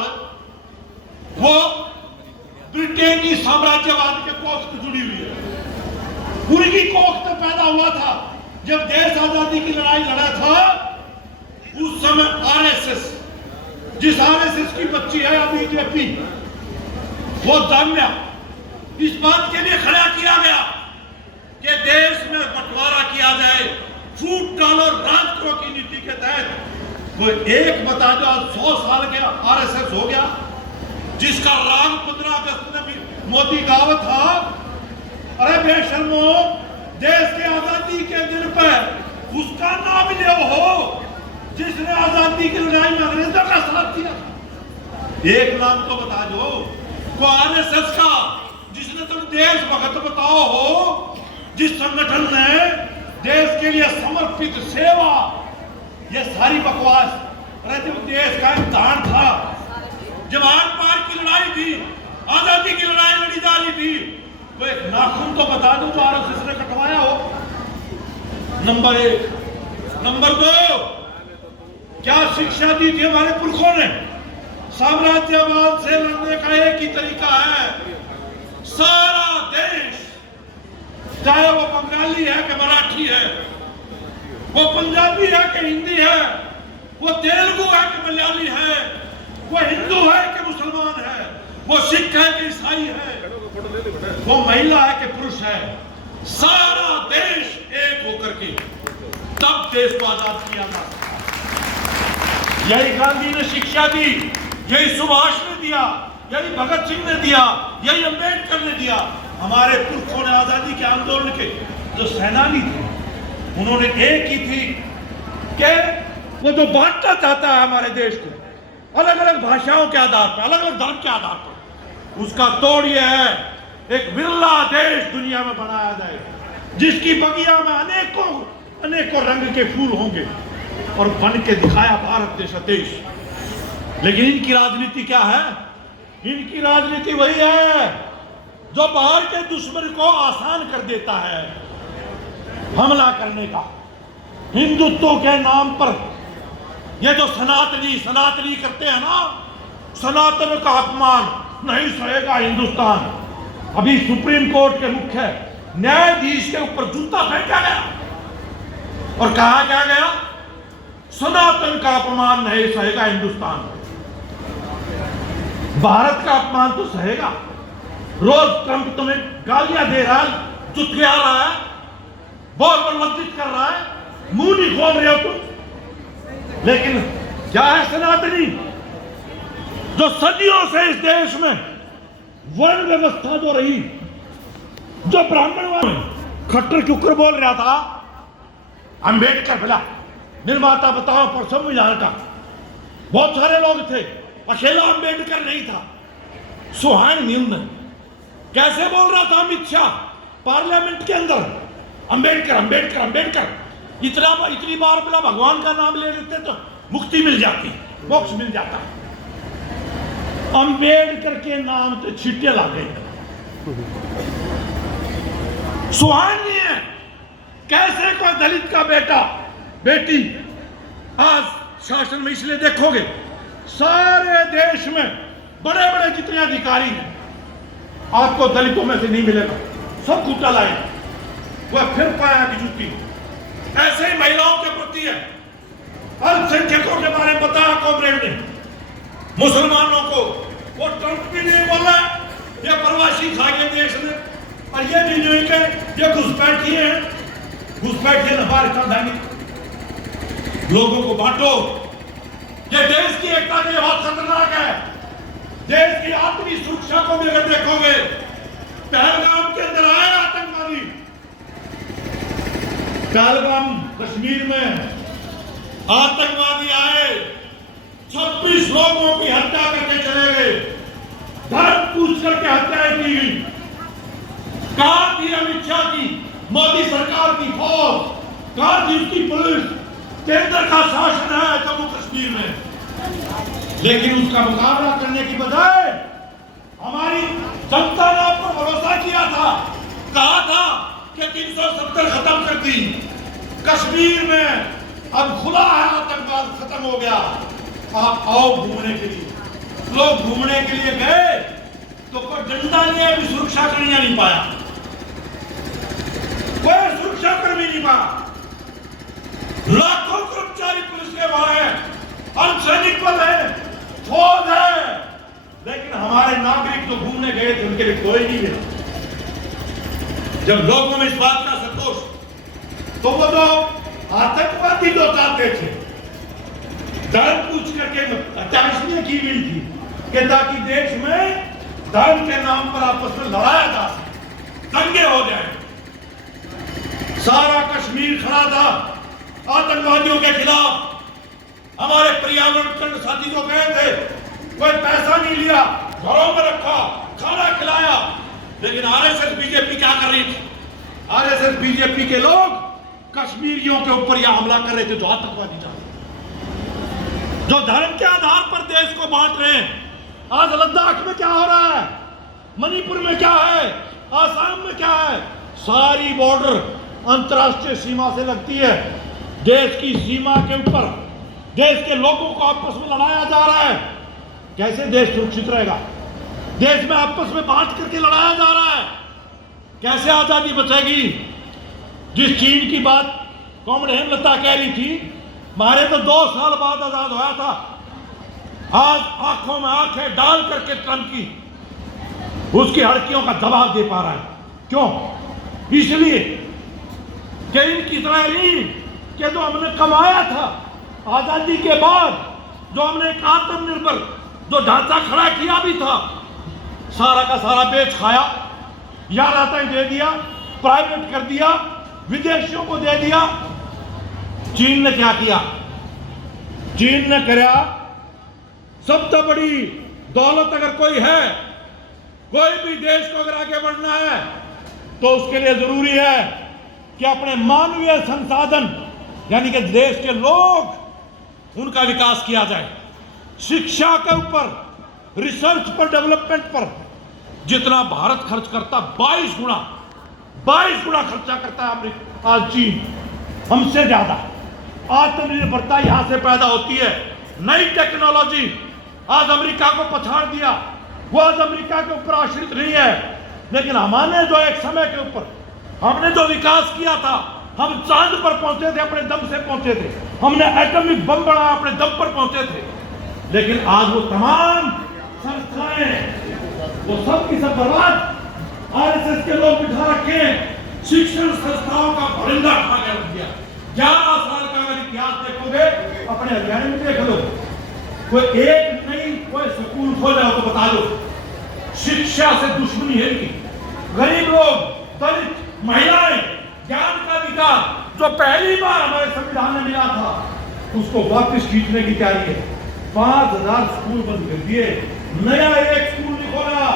नाल वो ब्रिटेनी साम्राज्यवाद के कोख से जुड़ी हुई है। पूरी की कोख तो पैदा हुआ था जब देश आजादी की लड़ाई लड़ा था। उस समय आरएसएस, जिस आरएसएस की बच्ची है बीजेपी, वो दम्या इस बात के लिए खड़ा किया गया कि देश में बंटवारा किया जाए, फूट डालो राज करो की नीति के तहत। वो एक बता दो, 100 साल के आरएसएस हो गया, जिसका राग 15 अगस्त में भी मोदी गाँव था। अरे बेशर्मो, देश के आजादी के दिन पर उसका नाम ले हो जिसने आजादी की लड़ाई में अंग्रेजों का साथ दिया। एक नाम तो बता दो, को आरएसएस का जिसने तुम देशभक्त बताओ हो, जिस संगठन ने देश के लिए समर्पित सेवा, ये सारी बकवास। अरे जब देश का दान था, जब आर पार की लड़ाई थी, आजादी की लड़ाई लड़ी जा रही थी, तो एक नाखून तो बता दो जो आरएसएस ने कटवाया हो। नंबर 1। नंबर 2, क्या शिक्षा दी थी हमारे पुरखों ने? साम्राज्यवाद से लड़ने का एक ही तरीका है, सारा देश, चाहे वो बंगाली है कि मराठी है, वो पंजाबी है कि हिंदी है, वो तेलुगु है कि मलयाली है, वो हिंदू है कि मुसलमान है, वो सिख है कि ईसाई है, वो महिला है कि पुरुष है, सारा देश एक होकर के तब देश को आजाद किया जा सकता है। यही गांधी ने शिक्षा दी, यही सुभाष ने दिया, यही भगत सिंह ने दिया, यही अम्बेडकर ने दिया। हमारे पुरखों ने आजादी के आंदोलन के जो सेनानी थे, उन्होंने एक ही थी कि वो जो बांटना चाहता है हमारे देश को अलग अलग भाषाओं के आधार पर, अलग अलग धर्म के आधार पर, उसका तोड़ यह है एक विरला देश दुनिया में बनाया जाए, जिसकी बगिया में अनेकों रंग के फूल होंगे, और बन के दिखाया भारत जैसा देश। लेकिन इनकी राजनीति क्या है? इनकी राजनीति वही है जो बाहर के दुश्मन को आसान कर देता है हमला करने का। हिंदुत्व के नाम पर ये जो सनातनी करते हैं ना, सनातन का अपमान नहीं सहेगा हिंदुस्तान। अभी सुप्रीम कोर्ट के मुख्य न्यायाधीश के ऊपर जूता फेंका गया और कहा क्या गया, सनातन का अपमान नहीं सहेगा हिंदुस्तान। भारत का अपमान तो सहेगा। रोज ट्रंप तुम्हें गालियां दे रहा है, चुटकिला रहा है, बहुत लज्जित कर रहा है, मुंह नहीं खोल रहे हो तुम। लेकिन क्या है सनातनी जो सदियों से इस देश में वर्ण व्यवस्था जो रही, जो ब्राह्मण खट्टर क्यों बोल रहा था, अंबेडकर भला निर्माता बताओ पर संविधान का, बहुत सारे लोग थे, अकेला अंबेडकर नहीं था। सुहान निंद कैसे बोल रहा था अमित शाह पार्लियामेंट के अंदर, अंबेडकर अंबेडकर अंबेडकर, इतनी बार बिना भगवान का नाम ले लेते तो मुक्ति मिल जाती, मोक्ष मिल जाता। अंबेडकर के नाम से छींटे ला गए। सुहान नहीं है कैसे कोई दलित का बेटा बेटी आज शासन में, इसलिए देखोगे सारे देश में बड़े बड़े जितने अधिकारी हैं आपको दलितों में से नहीं मिलेगा, सब घुटा लाए। वह फिर पाया कि जुटी ऐसे ही महिलाओं के प्रति है, अल्पसंख्यकों के बारे में बताया कॉमरेड ने, मुसलमानों को। वो ट्रंप भी नहीं बोला, ये प्रवासी खा गए देश में, और ये भी नहीं कि ये घुसपैठिए हैं, घुसपैठिए नफा खाएंगे। लोगों को बांटो, ये देश की एकता के लिए बहुत खतरनाक है। देश की आत्मिक सुरक्षा को भी अगर देखोगे, पहलगाम के अंदर आए आतंकवादी, पहलगाम कश्मीर में आतंकवादी आए, 26 लोगों की हत्या करके चले गए, धर्म पूछ करके हत्याएं की गई। कहां थी अमित शाह की मोदी सरकार की फौज, कहां थी उसकी पुलिस? केंद्र का शासन है जम्मू कश्मीर में, लेकिन उसका मुकाबला करने की बजाय हमारी जनता ने आप पर भरोसा किया था, कहा था कि 370 खत्म कर दी, कश्मीर में अब खुला है आतंकवाद खत्म हो गया, आप आओ घूमने के लिए। लोग घूमने के लिए गए तो कोई डंडा लिया भी सुरक्षा कर्मी नहीं पाया, कोई सुरक्षा कर्मी नहीं पाया। लाखों कर्मचारी पुलिस के वहां है, अर्धसैनिक बल है, फौज है, लेकिन हमारे नागरिक जो घूमने गए थे उनके लिए कोई नहीं मिला। जब लोगों में इस बात का संतोष, तो वो तो आतंकवादी जो चाहते थे धर्म पूछ करके हत्या इसलिए की गई थी कि ताकि देश में धर्म के नाम पर आपस में लड़ाया जा सके, दंगे हो जाए। सारा कश्मीर खड़ा था आतंकवादियों के खिलाफ। हमारे पर्यावरण साथी जो गए थे, कोई पैसा नहीं लिया, घरों में रखा, खाना खिलाया, लेकिन आरएसएस बीजेपी क्या कर रही थी? आरएसएस बीजेपी के लोग कश्मीरियों के ऊपर यह हमला कर रहे थे जो आतंकवादी चाहते, जो धर्म के आधार पर देश को बांट रहे हैं। आज लद्दाख में क्या हो रहा है, मणिपुर में क्या है, आसाम में क्या है, सारी बॉर्डर अंतर्राष्ट्रीय सीमा से लगती है। देश की सीमा के ऊपर देश के लोगों को आपस में लड़ाया जा रहा है। कैसे देश सुरक्षित रहेगा? देश में आपस में बांट करके लड़ाया जा रहा है, कैसे आजादी बचेगी? जिस चीन की बात कॉमरेड हेमलता कह रही थी, हमारे तो 2 साल बाद आजाद हुआ था। आज आंखों में आंखें डाल करके ट्रंप की उसकी हड़कियों का जवाब दे पा रहा है। क्यों? इसलिए कि इनकी तरह नहीं कि जो हमने कमाया था आजादी के बाद, जो हमने एक आत्मनिर्भर जो ढांचा खड़ा किया भी था, सारा का सारा बेच खाया, या रहता ही दे दिया, प्राइवेट कर दिया, विदेशियों को दे दिया। चीन ने क्या किया? चीन ने किया सबसे बड़ी दौलत अगर कोई है, कोई भी देश को अगर आगे बढ़ना है तो उसके लिए जरूरी है कि अपने मानवीय संसाधन यानी कि देश के लोग उनका विकास किया जाए। शिक्षा के ऊपर, रिसर्च पर, डेवलपमेंट पर जितना भारत खर्च करता 22 गुना खर्चा करता है अमेरिका, आज चीन हमसे ज्यादा। आत्मनिर्भरता यहां से पैदा होती है। नई टेक्नोलॉजी आज अमेरिका को पछाड़ दिया, वो आज अमेरिका के ऊपर आश्रित नहीं है। लेकिन हमने जो एक समय के ऊपर हमने जो विकास किया था, हम चांद पर पहुंचे थे, अपने दम से पहुंचे थे, हमने एटॉमिक बम बनाया, अपने दम पर पहुंचे थे। लेकिन आज वो तमाम संस्थाएं, वो सब की सब बर्बाद आरएसएस के लोग बिठा रखे। शिक्षण संस्थाओं का परिंदा खा के रख दिया। 11 साल का अगर इतिहास देखोगे, अपने हरियाणा में देख लो, कोई एक नहीं कोई स्कूल खोले हो तो बता दो। शिक्षा से दुश्मनी है इनकी। गरीब लोग, दलित, महिलाएं, ज्ञान का अधिकार जो पहली बार हमारे संविधान में मिला था, उसको वापस खींचने की तैयारी है। 5000 स्कूल बंद कर दिए, नया एक स्कूल नहीं खोला।